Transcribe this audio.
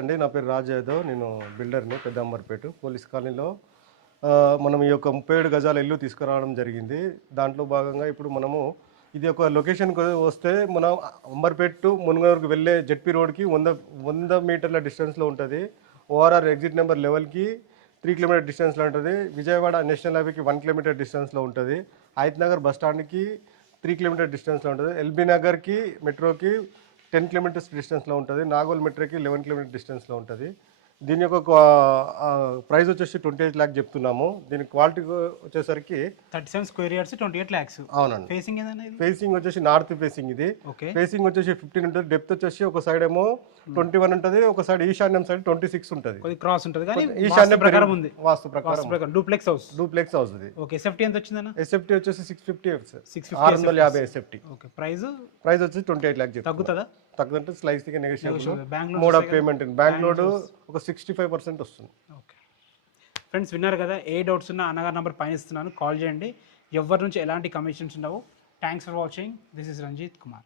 అండి నా పేరు రాజ్ యాదవ్. నేను బిల్డర్‌ని పెద్ద అంబర్పేట పోలీస్ కాలనీలో. మనం ఈ యొక్క 37 గజాల ఇల్లు తీసుకురావడం జరిగింది. దాంట్లో భాగంగా ఇప్పుడు మనము ఇది ఒక లొకేషన్‌కి వస్తే మనం అంబర్పేట టు మునగనూరుకు వెళ్ళే జెడ్పీ రోడ్‌కి 100 మీటర్ల డిస్టెన్స్‌లో ఉంటది. ఓఆర్ఆర్ ఎగ్జిట్ నెంబర్ 11కి 3 కిలోమీటర్ డిస్టెన్స్‌లో ఉంటది. విజయవాడ నేషనల్ హైవేకి 1 కిలోమీటర్ డిస్టెన్స్‌లో ఉంటది. హయత్ నగర్ బస్ స్టాండ్‌కి 3 కిలోమీటర్ డిస్టెన్స్‌లో ఉంటది. ఎల్బీ నగర్‌కి మెట్రోకి 10 కిలోమీటర్స్ డిస్టెన్స్‌లో ఉంటుంది. నాగోల్ మెట్రోకి 11 కిలోమీటర్ డిస్టెన్స్‌లో ఉంటుంది. దీని యొక్క ప్రైస్ వచ్చేసి 28 లాక్ చెప్తున్నాము. దీని క్వాలిటీ వచ్చేసరికి 37 స్క్వేర్ యార్డ్స్ 28 lakhs. అవునండి. ఫేసింగ్ ఏదన్నా ఇది? ఫేసింగ్ వచ్చేసి నార్త్ ఫేసింగ్ ఇది. ఓకే. ఫేసింగ్ వచ్చేసి 15 ఉంటుంది. డెప్త్ వచ్చేసి ఒక సైడ్ ఏమో 21 ఉంటుంది. ఒక సైడ్ ఈశాన్యం సైడ్ 26 ఉంటుంది. కొద్ది క్రాస్ ఉంటుంది కానీ ఈశాన్య ప్రకారం ఉంది. వాస్తు ప్రకారం డూప్లెక్స్ హౌస్. డూప్లెక్స్ హౌస్ ఇది. ఓకే. సేఫ్టీ ఎంత వచ్చిందన్న? ఎస్ఎఫ్టీ వచ్చేసి 650 650 650 ఎస్ఎఫ్టీ. ఓకే. ప్రైస్ వచ్చేసి 28 లాక్ చెప్తాను. తగ్గుతుందా? తగ్గదంటే స్లైస్గా negotiable. Bank mode of payment bank loan ఒక 65% వస్తుంది. ఓకే ఫ్రెండ్స్, విన్నారు కదా. ఏ డౌట్స్ ఉన్నా అన్నగారి నెంబర్ పైన ఇస్తున్నాను, కాల్ చేయండి. ఎవరి నుంచి ఎలాంటి కమిషన్స్ ఉండవు. Thanks for watching. This is Ranjith Kumar.